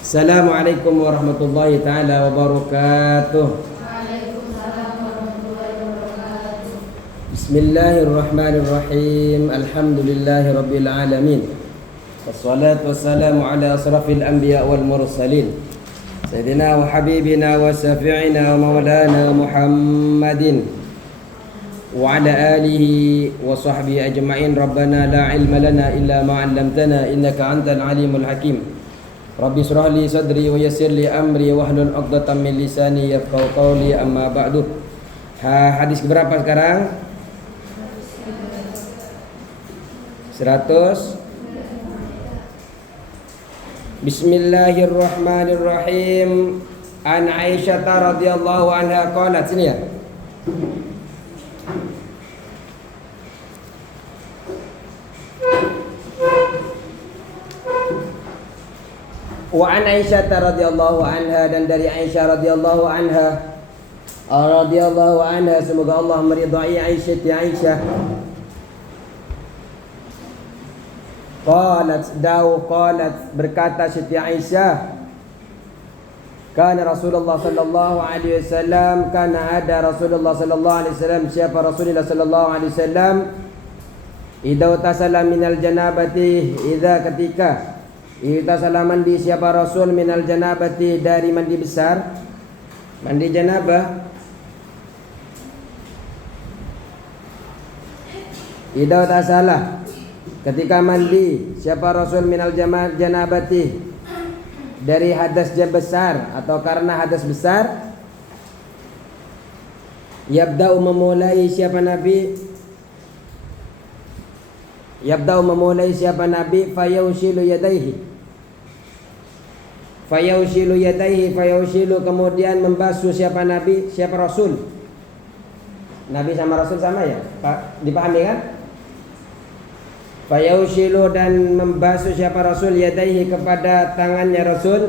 Assalamualaikum warahmatullahi taala wabarakatuh. Bismillahirrahmanirrahim. Alhamdulillahi rabbil alamin. Wassalatu wassalamu ala asrafil anbiya wal mursalin. Sayyidina wa habibina wa syafi'ina wa maulana Muhammadin wa ala alihi wa sahbihi ajma'in. Rabbana la ilma lana illa ma 'allamtana innaka antal alimul hakim. Rabbi shrah li sadri wa yassir li amri wahlul 'uqdatam min lisani yafqahu qawli, amma ba'du. Hadis berapa sekarang? 100. Bismillahirrahmanirrahim. An Aisyah radhiyallahu anha qalat, sini ya. Wa an Aisyah radhiyallahu anha, dan dari Aisyah radhiyallahu anha semoga Allah meridai Aisyah. Qalat berkata Siti Aisyah, kana Rasulullah sallallahu alaihi wasallam, kana ada Rasulullah sallallahu alaihi wasallam, siapa Rasulullah sallallahu alaihi wasallam, idza tasalla minal janabati, ketika itasala mandi siapa Rasul minal janabati, dari mandi besar, mandi janabah. Idza tasala, ketika mandi siapa Rasul minal janabati, dari hadas besar atau karena hadas besar, yabda'u memulai siapa Nabi fayawshilu yadaihi, kemudian membasuh siapa Nabi, siapa Rasul. Nabi sama Rasul sama ya, Pak, dipahami kan? Fayawshilu, dan membasuh siapa Rasul, yadaihi, kepada tangannya Rasul.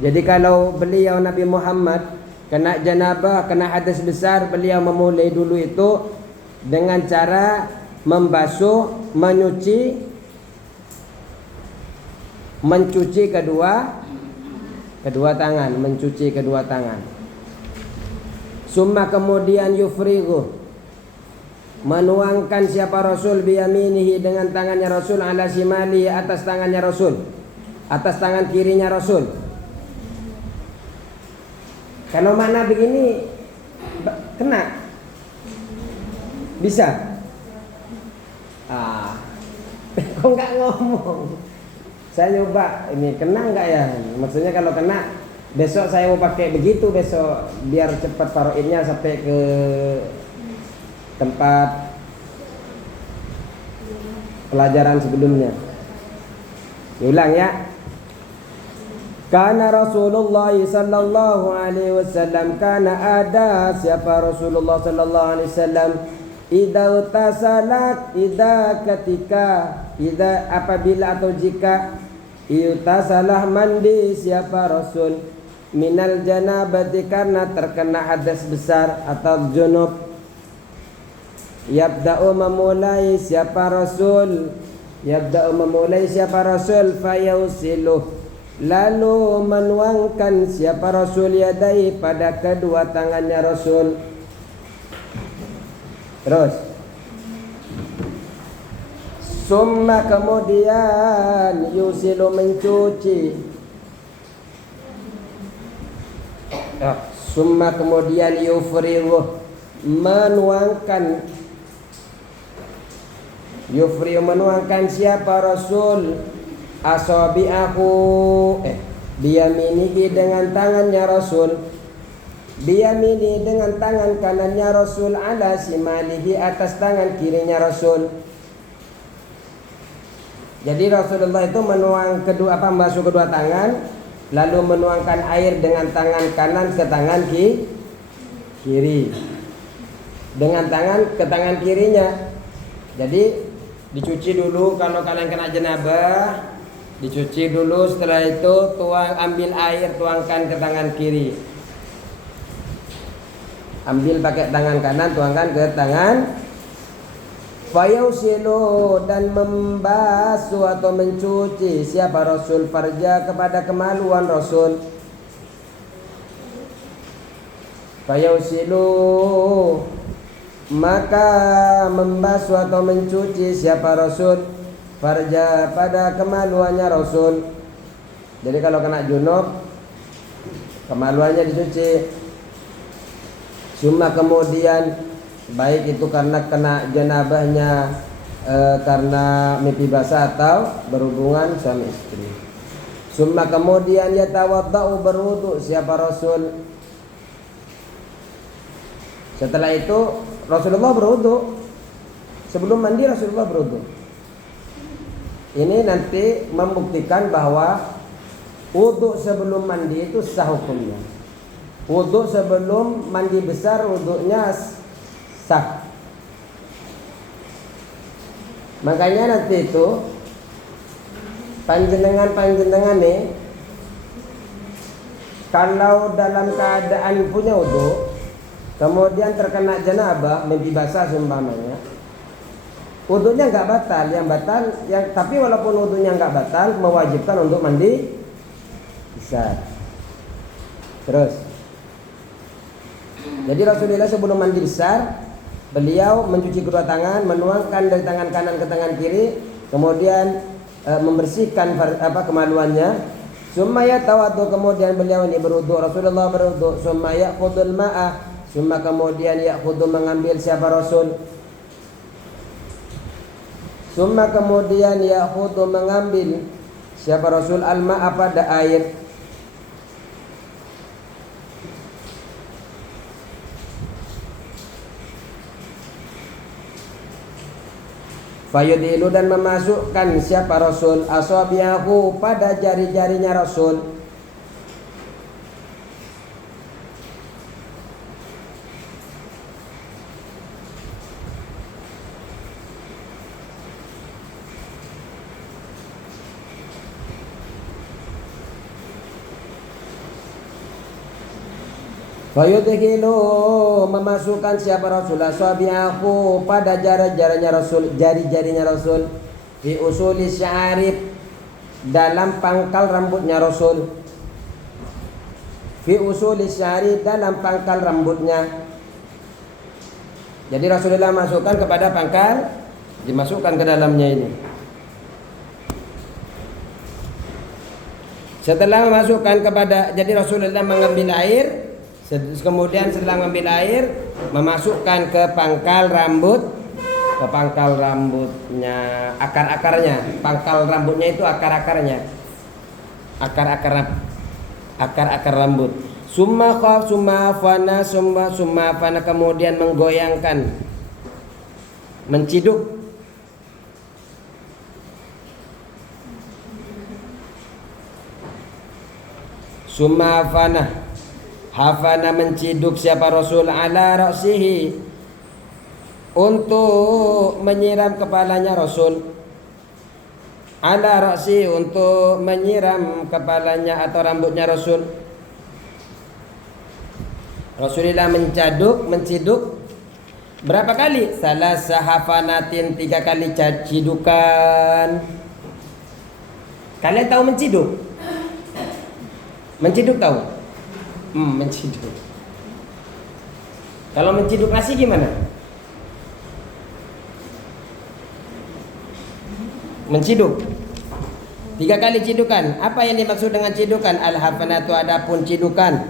Jadi kalau beliau Nabi Muhammad kena janabah, kena hadas besar, beliau memulai dulu itu dengan cara membasuh, mencuci kedua tangan. Summa, kemudian yufrighu, menuangkan siapa Rasul, biyaminihi, dengan tangannya Rasul, ala shimali, atas tangannya Rasul, atas tangan kirinya Rasul. Kalau mana begini kena, bisa? Kok nggak ngomong? Saya nyoba, ini kena nggak ya? Maksudnya kalau kena, besok saya mau pakai begitu besok, biar cepat faroidnya sampai ke tempat pelajaran sebelumnya. Ulang ya. Kana Rasulullah sallallahu alaihi wasallam, kana ada siapa Rasulullah sallallahu alaihi wasallam, apabila atau jika itasalah mandi siapa Rasul, minal janabati, karena terkena hadas besar atau junub, yabda'u memulai siapa Rasul fayausiluh, lalu menuangkan siapa Rasul, yadai, pada kedua tangannya Rasul. Terus summa, kemudian yusilu, mencuci. Summa, kemudian yufrihu, menuangkan siapa Rasul, asabi'ahu, biyaminihi, dengan tangannya Rasul, biyamini, dengan tangan kanannya Rasul, ala simalihi, atas tangan kirinya Rasul. Jadi Rasulullah itu membasuh kedua tangan, lalu menuangkan air dengan tangan kanan ke tangan kiri, dengan tangan ke tangan kirinya. Jadi dicuci dulu, kalau kalian kena janabah dicuci dulu, setelah itu ambil air, tuangkan ke tangan kiri. Ambil pakai tangan kanan, tuangkan ke tangan Fayausilu dan membasuh atau mencuci siapa Rasul farja kepada kemaluan Rasul. Fayausilu maka membasuh atau mencuci siapa Rasul farja pada kemaluannya Rasul. Jadi kalau kena junub kemaluannya dicuci. Cuma kemudian baik itu karena kena janabahnya karena mimpi basah atau berhubungan suami istri. Summa kemudian yatawaddau berwudu siapa Rasul. Setelah itu Rasulullah berwudu. Sebelum mandi Rasulullah berwudu. Ini nanti membuktikan bahwa wudu sebelum mandi itu sah hukumnya. Wudu sebelum mandi besar wudunya sah. Makanya nanti itu panjenengan nih kalau dalam keadaan punya wudu kemudian terkena janabah mimpi basah seumpamanya, wudunya nggak batal, tapi walaupun wudunya nggak batal mewajibkan untuk mandi besar. Terus jadi Rasulullah sebelum mandi besar beliau mencuci kedua tangan, menuangkan dari tangan kanan ke tangan kiri, kemudian membersihkan kemaluannya. Summa yatawaddu kemudian beliau ini berwudu, Rasulullah berwudu. Summa ya'khudul ma'ah, summa kemudian ya'khudhu mengambil siapa Rasul. Summa kemudian ya'khudhu mengambil siapa Rasul al-ma'a pada air. Fayudilu dan memasukkan siapa Rasul asabiyahu pada jari-jarinya Rasul. Fayudhilu memasukkan siapa Rasul asabiyahu pada jari-jarinya Rasul, jari-jarinya Rasul fi usuli sya'arib dalam pangkal rambutnya Rasul. Fi usuli sya'arib dalam pangkal rambutnya. Jadi Rasulullah masukkan kepada pangkal, dimasukkan ke dalamnya ini. Setelah memasukkan kepada, jadi Rasulullah mengambil air. Kemudian setelah mengambil air memasukkan ke pangkal rambutnya, akar-akarnya. Pangkal rambutnya itu akar-akarnya, akar-akar rambut. Summa fana kemudian menggoyangkan, menciduk. Summa hafana menciduk siapa Rasul ala ra'sihi untuk menyiram kepalanya Rasul. Ala ra'si untuk menyiram kepalanya atau rambutnya Rasul. Rasulullah menciduk berapa kali? Salasa hafanatin, 3 kali cidukan. Kalian tahu menciduk? Menciduk tahu? Menciduk. Kalau menciduk nasi gimana? Menciduk 3 kali cidukan. Apa yang dimaksud dengan cidukan? Al-hafanatu adapun cidukan.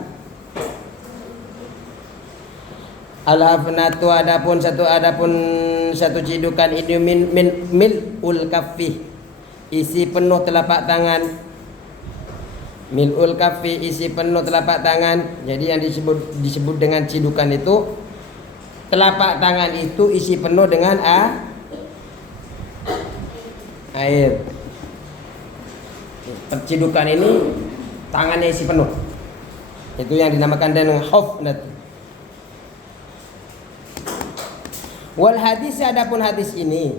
Al-hafanatu adapun satu cidukan ini mil'ul kaffi, isi penuh telapak tangan. Mil'ul kaffi, isi penuh telapak tangan. Jadi yang disebut dengan cidukan itu telapak tangan itu isi penuh dengan air. Cidukan ini tangannya isi penuh. Itu yang dinamakan dengan hafnat. Wal hadis, adapun hadis ini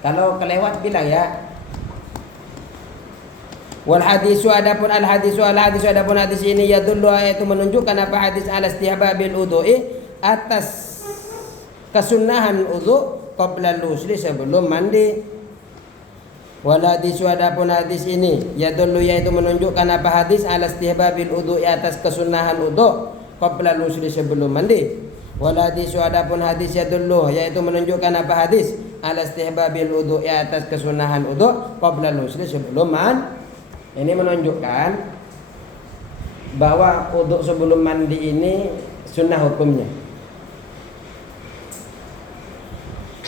kalau kelewat bilang ya. Wal hadisu adapun adapun hadis ini yadullu, yaitu menunjukkan apa hadis ala istihbabil wudu'i, atas kesunahan wudu qabla al-ghusli, sebelum mandi. Wal hadis, adapun hadis ini yadullu, yaitu menunjukkan apa hadis, ala istihbabil wudu, atas kesunahan wudu qabla al-ghusli, sebelum mandi. Wal hadis, adapun hadis yadullu, yaitu menunjukkan apa hadis, ala istihbabil wudu, atas kesunahan wudu qabla al-ghusli, sebelum mandi. Ini menunjukkan bahwa wudu sebelum mandi ini sunnah hukumnya.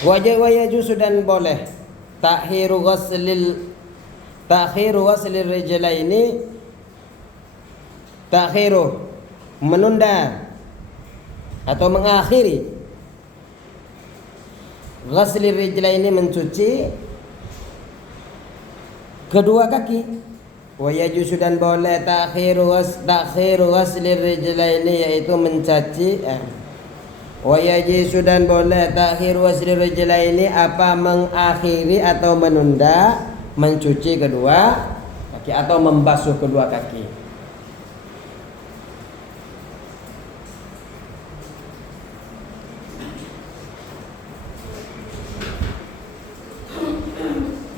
Wajib wayajuzu, dan boleh takhiru ghaslil rijlaini, takhiru menunda atau mengakhiri, ghaslil rijlaini mencuci kedua kaki. Wayajuzu, dan boleh takhiru ghaslil rijlaini, yaitu mencaci Wayajisu, dan boleh takhir wasli rijlaini, apa mengakhiri atau menunda mencuci kedua kaki atau membasuh kedua kaki.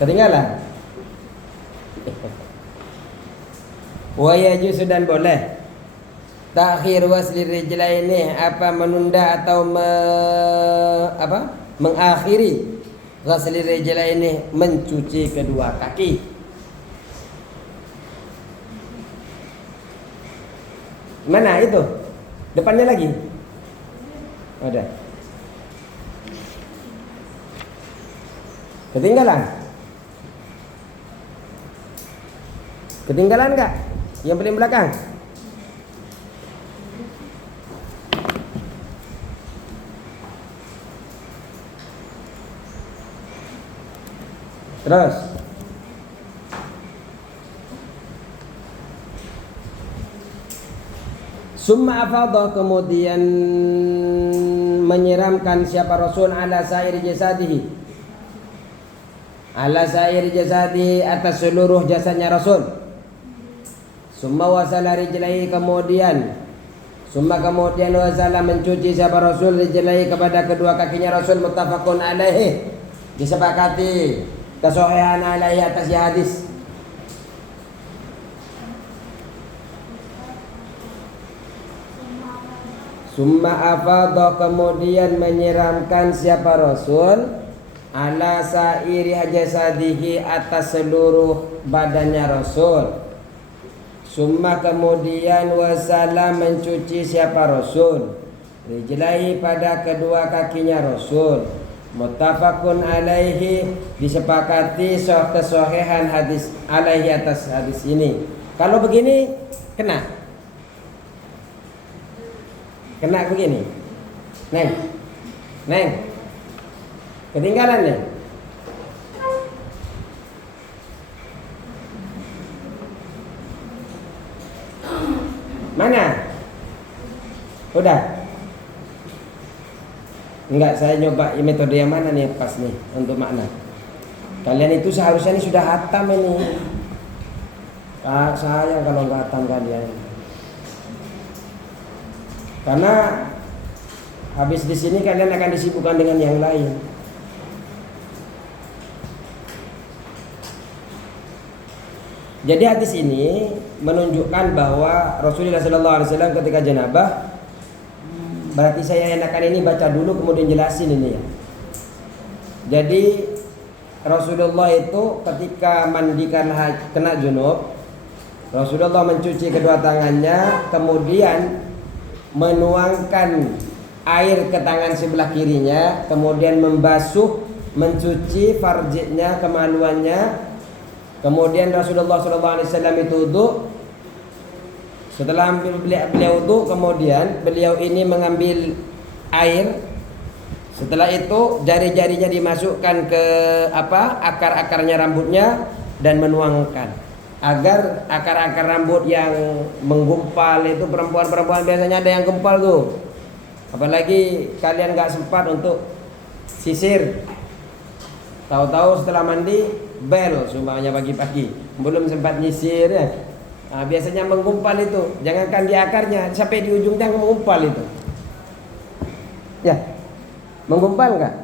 Ketinggalan. Wayajisu, dan boleh takhir wasli rijlaini, apa menunda atau mengakhiri ghasli rijlaini, mencuci kedua kaki. Mana itu? Depannya lagi. Ada. Ketinggalan? Ketinggalan enggak? Yang paling belakang? Terus summa afadha, kemudian menyiramkan siapa Rasul, ala sairi jasadihi, atas seluruh jasadnya Rasul. Summa wasala rijlaihi, kemudian wasala mencuci siapa Rasul rijlaihi, kepada kedua kakinya Rasul. Muttafaqun alaihi, disepakati kesohihan alaihi, atas hadis. Summa afadha, kemudian menyiramkan siapa Rasul, ala sairi jasadihi, atas seluruh badannya Rasul. Summa, kemudian wasala mencuci siapa Rasul rijlaihi, pada kedua kakinya Rasul. Muttafaqun alaihi, disepakati kesohihan hadis alaihi, atas hadis ini. Kalau begini kena begini, neng ketinggalan nih. Mana? Udah? Enggak, saya nyoba metode yang mana nih pas nih untuk makna. Kalian itu seharusnya ini sudah hatam ini. Sayang kalau nggak hatam kalian. Karena habis di sini kalian akan disibukkan dengan yang lain. Jadi hadis ini menunjukkan bahwa Rasulullah SAW ketika janabah, berarti saya enakan ini baca dulu kemudian jelasin ini ya. Jadi Rasulullah itu ketika mandi karena kena junub, Rasulullah mencuci kedua tangannya, kemudian menuangkan air ke tangan sebelah kirinya, kemudian membasuh, mencuci farjinya, kemaluannya. Kemudian Rasulullah SAW itu wudu. Setelah beliau wudu, kemudian beliau ini mengambil air. Setelah itu jari-jarinya dimasukkan ke akar-akarnya rambutnya dan menuangkan, agar akar-akar rambut yang menggumpal itu, perempuan-perempuan biasanya ada yang gumpal tuh. Apalagi kalian gak sempat untuk sisir, tahu-tahu setelah mandi bel sumpahnya pagi-pagi, belum sempat nyisir ya. Nah, biasanya menggumpal itu, jangankan di akarnya, sampai di ujungnya menggumpal itu. Ya, menggumpal enggak?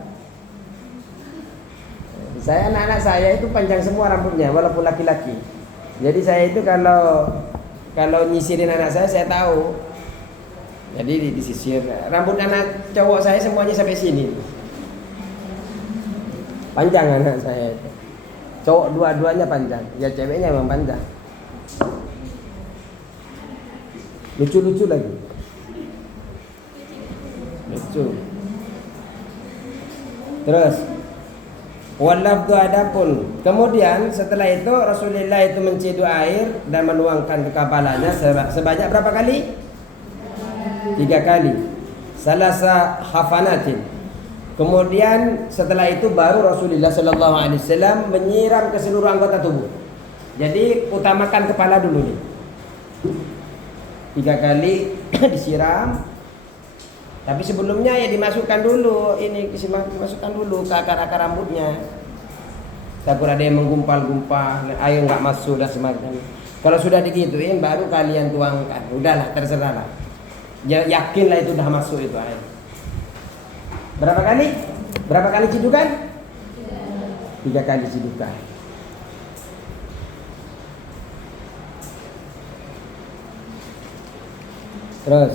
Anak-anak saya itu panjang semua rambutnya walaupun laki-laki. Jadi saya itu kalau nyisirin anak saya tahu. Jadi disisir. Rambut anak cowok saya semuanya sampai sini. Panjang anak saya itu. Cowok dua-duanya panjang. Ya ceweknya memang panjang. Lucu-lucu lagi. Lucu. Terus walafdu adapun. Kemudian setelah itu Rasulullah itu menciduk air dan menuangkan ke kepalanya sebanyak berapa kali? 3 kali. Salasa hafanatin. Kemudian setelah itu baru Rasulullah sallallahu alaihi wasallam menyiram ke seluruh anggota tubuh. Jadi utamakan kepala dulu nih. 3 kali disiram. Tapi sebelumnya ya dimasukkan dulu, dimasukkan dulu ke akar-akar rambutnya. Takut ada yang menggumpal-gumpal, air nggak masuk dan semacamnya. Kalau sudah digituin, baru kalian tuangkan. Udahlah, terserahlah. Yakinlah itu udah masuk itu air. Berapa kali? Berapa kali cidukan? 3 kali cidukan. Terus.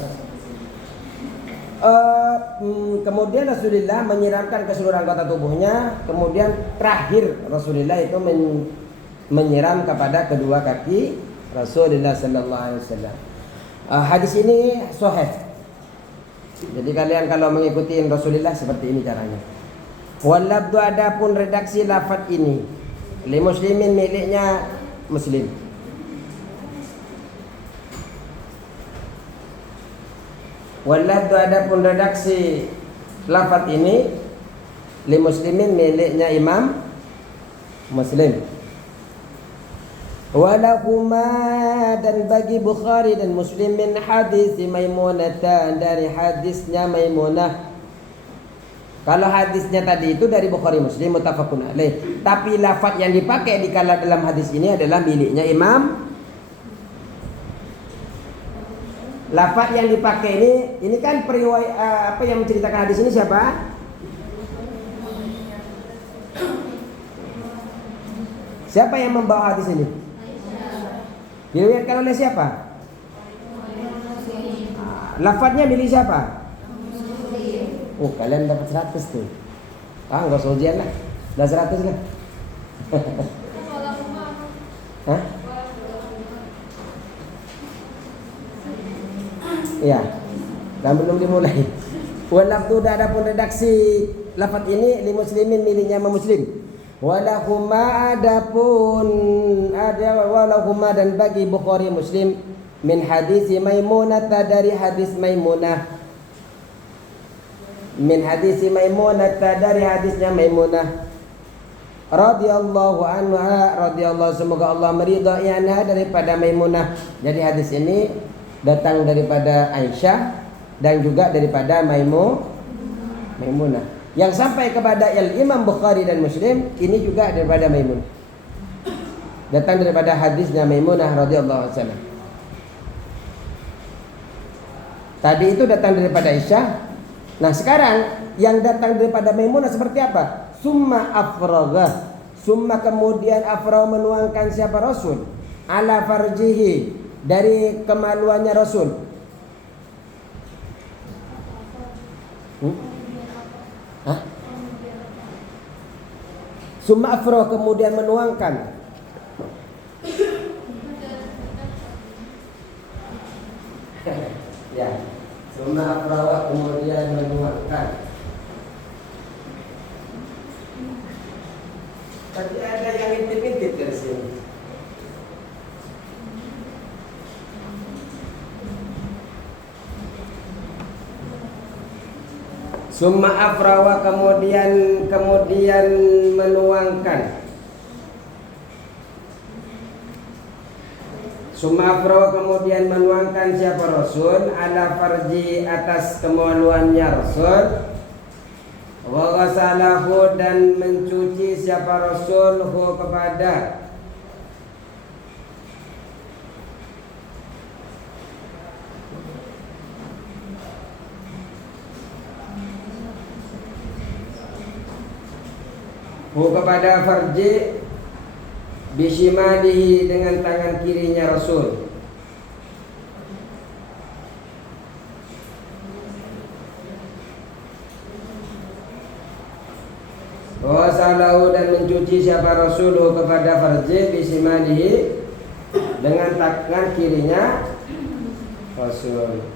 Kemudian Rasulullah menyiramkan ke seluruh anggota tubuhnya. Kemudian terakhir Rasulullah itu menyiram kepada kedua kaki Rasulullah sallallahu alaihi wasallam. Hadis ini sahih. Jadi kalian kalau mengikuti Rasulullah seperti ini caranya. Walabdu adapun redaksi lafaz ini li muslimin miliknya muslim. Walabdu adapun redaksi lafaz ini li muslimin miliknya Imam Muslim. Walahuma dan bagi Bukhari dan Muslim min hadis Maimunah dari hadisnya Maimunah. Kalau hadisnya tadi itu dari Bukhari Muslim muttafaqun alaih. Tapi lafaz yang dipakai di dalam hadis ini adalah miliknya Imam. Lafaz yang dipakai ini kan periwayat apa yang menceritakan hadis ini siapa? Siapa yang membawa hadis ini? Diriwayatkan oleh siapa? Lafadznya milik siapa? Oh, kalian dapat 100 tuh. Enggak usah ujian lah. Dah 100 lah. Hah? Ya. Dan belum dimulai. Walafdu adapun redaksi lafaz ini li muslimin miliknya Muslim. Walahuma adapun walahuma dan bagi Bukhari Muslim min hadis Maimunah dari hadis Maimunah. Min hadis Maimunah dari hadisnya Maimunah radhiyallahu anha, radhiyallahu semoga Allah meridai anha daripada Maimunah. Jadi hadis ini datang daripada Aisyah dan juga daripada Maimunah. Yang sampai kepada Imam Bukhari dan Muslim ini juga daripada Maimunah. Datang daripada hadisnya Maimunah radhiyallahu anha. Tadi itu datang daripada Aisyah. Nah, sekarang yang datang daripada Maimunah seperti apa? Summa afragha. Summa kemudian afragha menuangkan siapa Rasul ala farjihi dari kemaluannya Rasul. Hah? Summa afragha kemudian menuangkan. Ya. Summa afragha kemudian menuangkan. Tapi ada yang intip-intip dari sini. Summa afrawa kemudian menuangkan. Summa afrawa kemudian menuangkan siapa Rasul ala farji atas kemaluannya Rasul. Wa ghasalahu dan mencuci siapa Rasul hu kepada kepada farji bishimalihi dengan tangan kirinya Rasul. Wasalahu dan mencuci siapa Rasul kepada farji bishimalihi dengan tangan kirinya Rasul.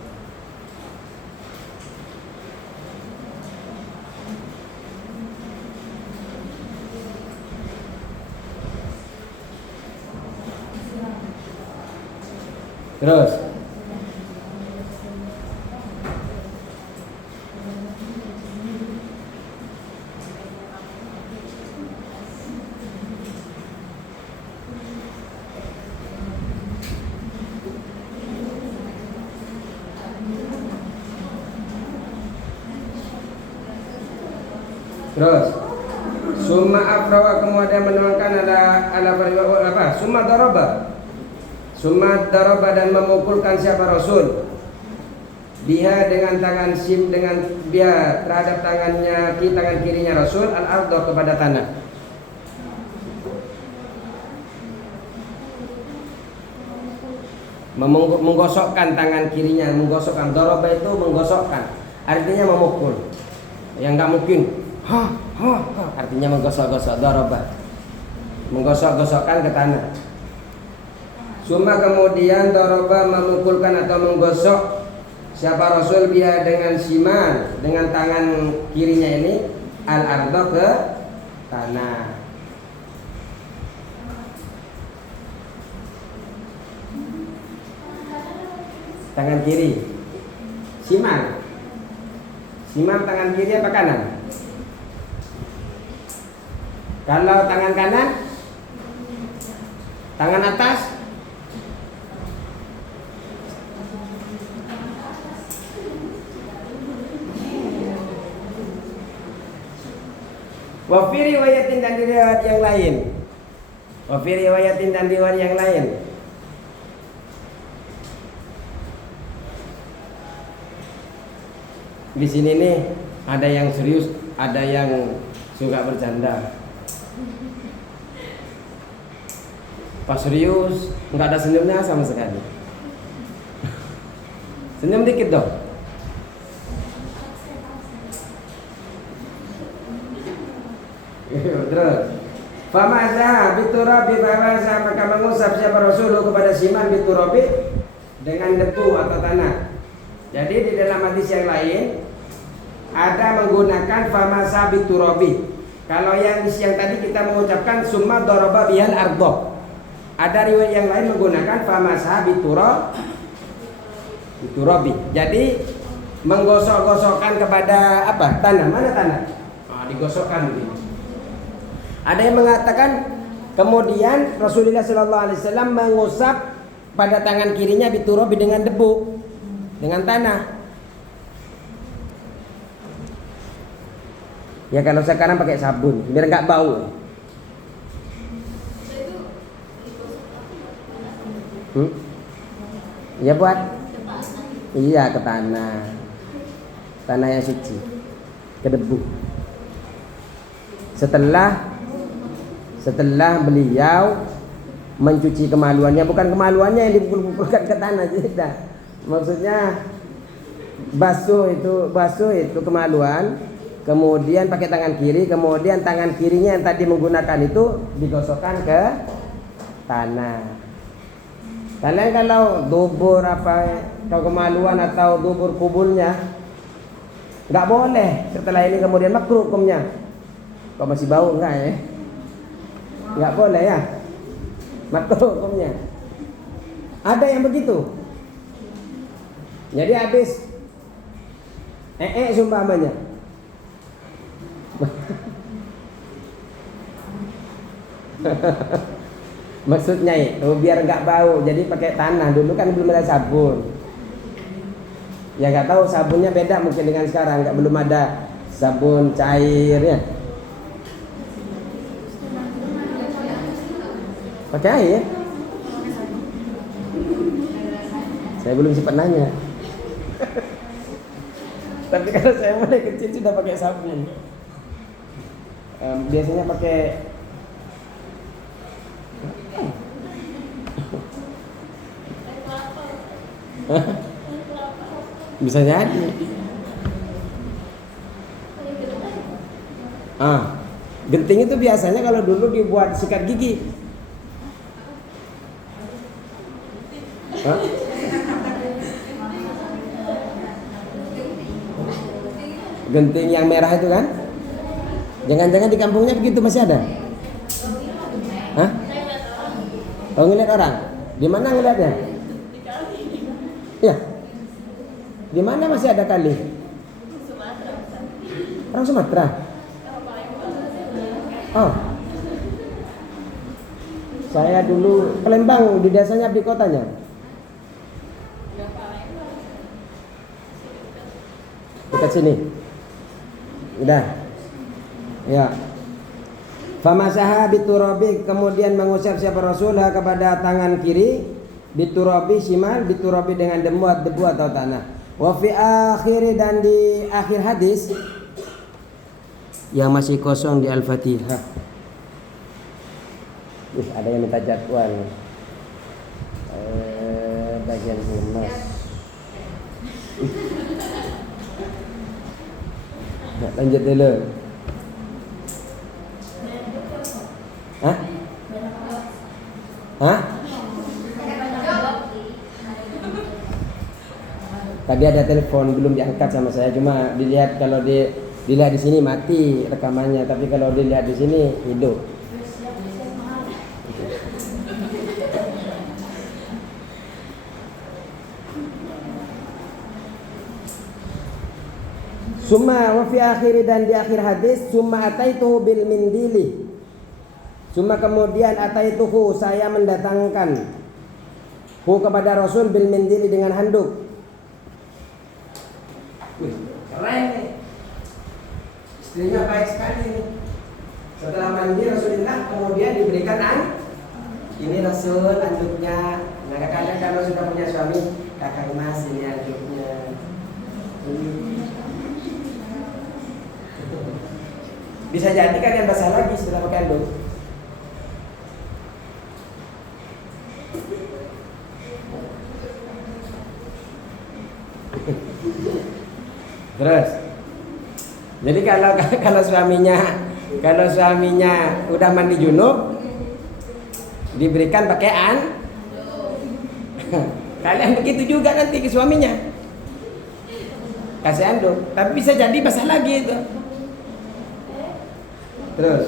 Terus summa afrawa kemudian menuangkan ala summa daraba dan memukulkan siapa Rasul biha dengan tangan dengan dia terhadap tangan kirinya Rasul al-ardh kepada tanah. Menggosokkan tangan kirinya, menggosokkan. Daraba itu menggosokkan, artinya memukul. Yang nggak mungkin artinya menggosok-gosok. Daraba menggosok-gosokkan ke tanah. Suma kemudian daraba memukulkan atau menggosok siapa Rasul biha dengan siman, dengan tangan kirinya ini al-ardh ke tanah. Tangan kiri siman tangan kiri apa kanan? Kalau tangan kanan, tangan atas, wa fi riwayatin dan riwayat yang lain. Wa fi riwayatin dan riwayat yang lain. Di sini nih ada yang serius, ada yang suka bercanda. Pas serius nggak ada senyumnya sama sekali. Senyum dikit dong. Terus famazah biturabi famazah maka mengusap siapa Rasul kepada siman biturabi dengan debu atau tanah. Jadi di dalam hadis yang lain ada menggunakan famazah biturabi. Kalau yang tadi kita mengucapkan summa daraba bihal ardh. Ada riwayat yang lain menggunakan famazah biturabi. Jadi menggosok-gosokkan kepada apa? Tanah. Mana tanah? Digosokkan begini. Ada yang mengatakan kemudian Rasulullah SAW mengusap pada tangan kirinya biturabi dengan debu, dengan tanah. Ya kalau sekarang pakai sabun biar nggak bau. Ya buat? Iya ke tanah yang suci, ke debu. Setelah beliau mencuci kemaluannya, bukan kemaluannya yang dipukul-pukulkan ke tanah, tidak. Maksudnya basuh itu kemaluan, kemudian pakai tangan kiri, kemudian tangan kirinya yang tadi menggunakan itu digosokkan ke tanah. Kalian kalau dubur atau kemaluan atau dubur kubulnya nggak boleh. Setelah ini kemudian makruh hukumnya. Kok masih bau enggak ya? Nggak boleh ya, makruh hukumnya. Ada yang begitu. Jadi habis sumpamanya. Maksudnya itu biar nggak bau, jadi pakai tanah. Dulu kan belum ada sabun. Ya nggak tahu sabunnya beda mungkin dengan sekarang. Belum ada sabun cairnya. Pakai air? Saya belum sempat nanya. Tapi kalau saya mulai kecil sudah pakai sabun. Biasanya pakai bisa jadi. Genting itu biasanya kalau dulu dibuat sikat gigi. Genting yang merah itu kan? Jangan-jangan di kampungnya begitu masih ada? Hah? Oh, ngeliat orang? Di mana ngeliatnya? Ya. Di mana masih ada kali? Orang Sumatera. Oh. Saya dulu Palembang, di desanya di kotanya. Dekat sini. Udah. Ya. Famasaha biturabi, kemudian mengusap siapa Rasulullah kepada tangan kiri, biturabi shimal, biturabi dengan debu atau tanah. Wa fi akhiri, dan di akhir hadis yang masih kosong di Al-Fatihah. Ada yang minta jadwal. Bagian humas. Lanjut dulu. Hah? Tadi ada telepon belum diangkat sama saya, cuma dilihat kalau dilihat di sini mati rekamannya, tapi kalau dilihat di sini hidup. Summa wa fi akhiri, dan di akhir hadis, summa ataituhu bil mindili. Summa kemudian ataituhu, saya mendatangkan hu kepada Rasul bil mindili dengan handuk. Keren nih. Istrinya baik sekali nih. Setelah mandi Rasulullah kemudian diberikan ini Rasul handuknya. Nah, kadang kalau sudah punya suami, kakak Mas ini handuknya. Bisa jadi kalian basah lagi setelah pakai handuk. Terus, jadi kalau suaminya udah mandi junub, diberikan pakaian, kalian begitu juga nanti ke suaminya, kasih handuk. Tapi bisa jadi basah lagi itu. Terus,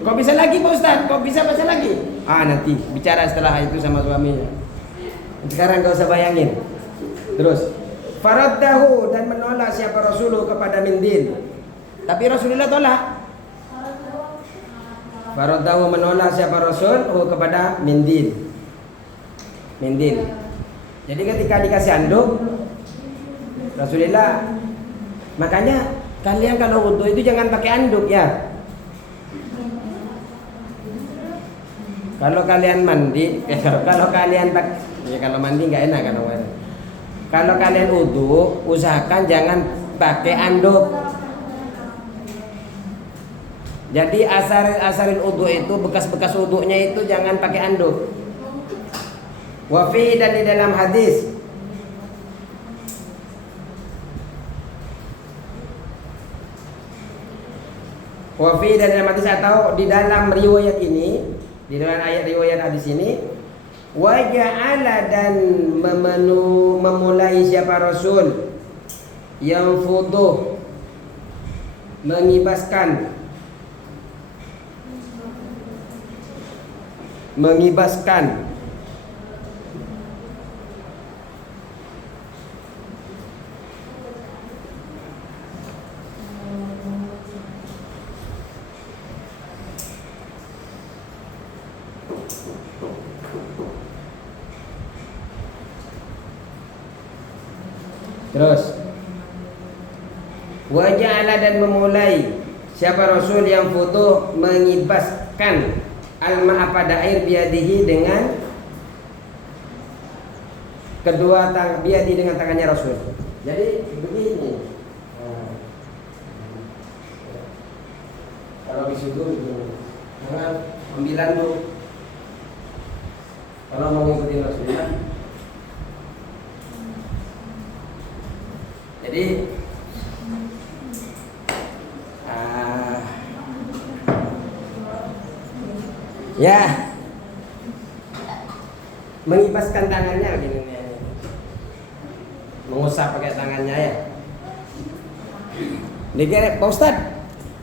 kok bisa lagi Pak Ustaz? Kok bisa basah lagi? Nanti bicara setelah itu sama suaminya. Sekarang gak usah bayangin. Terus, faraddahu, dan menolak siapa Rasulullah kepada mindil. Tapi Rasulullah tolak. Faraddahu, menolak siapa Rasul kepada mindil. Mindil. Jadi ketika dikasih handuk, Rasulullah, makanya kalian kalau wudu itu jangan pakai handuk ya. Kalau kalian mandi, kalau kalian kalau mandi nggak enak kan orang. Kalau kalian wudu, usahakan jangan pakai anduk. Jadi asarin wudu itu, bekas-bekas wudunya itu jangan pakai anduk. Wa fi, dan di dalam hadis, wa fi, dan dalam hadis atau di dalam riwayat ini, di dalam ayat riwayat hadis ini, wa ja'ala, dan memulai siapa Rasul yang fuduh, mengibaskan terus wa ja'ala, dan memulai siapa Rasul yang futuh, mengibaskan al-ma'a, pada air, biadihi, dengan kedua biadi, dengan tangannya Rasul. Jadi begini, Kalau di situ jangan ambilan dulu. Kalau mau ngikutin Rasulullah. Jadi ya mengibaskan tangannya begini nih. Mengusap pakai tangannya ya. Dikira Pak Ustad,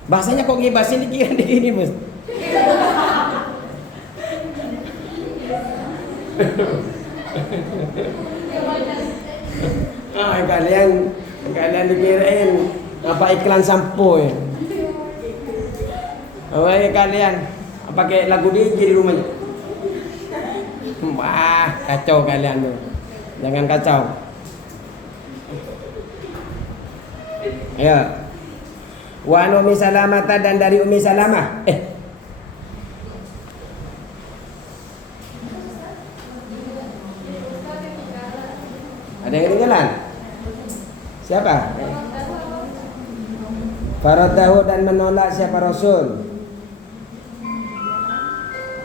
bahasanya kok ngibasin dikira begini Mas. Kalian dikirain apa iklan sampo ya? Oh ya kalian pakai lagu DJ di rumahnya. Wah, kacau kalian tuh. Jangan kacau. Ya. Wa an Ummi Salamah dan dari Ummi Salamah. Ada yang ketinggalan? Siapa? Faradahu dan menolak siapa Rasul?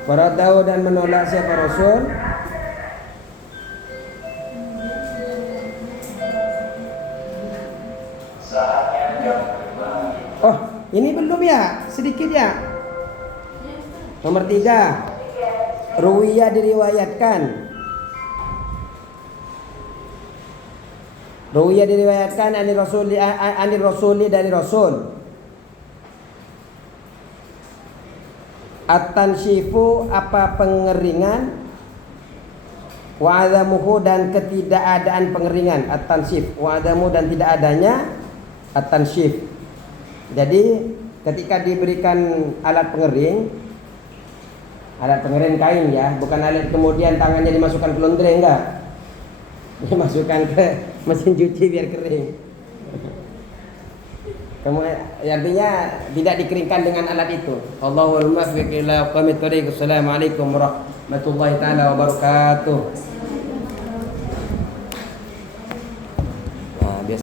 Faradahu dan menolak siapa Rasul? Oh, ini belum ya? Sedikit ya. Nomor 3. Ruwiyah diriwayatkan. Ruwiyah diriwayatkan anir rasuli dari Rasul. At-tansyifu apa pengeringan, wa adamuhu dan ketidakadaan pengeringan. At-tansyif wa adamu dan tidak adanya at-tansyif. Jadi ketika diberikan alat pengering kain ya, bukan alat kemudian tangannya dimasukkan ke laundry, enggak. Dimasukkan ke mesin cuci biar kering. Artinya tidak dikeringkan dengan alat itu. Allahul muwaffiq ila aqwamit thoriq. Assalamualaikum warahmatullahi taala wabarakatuh.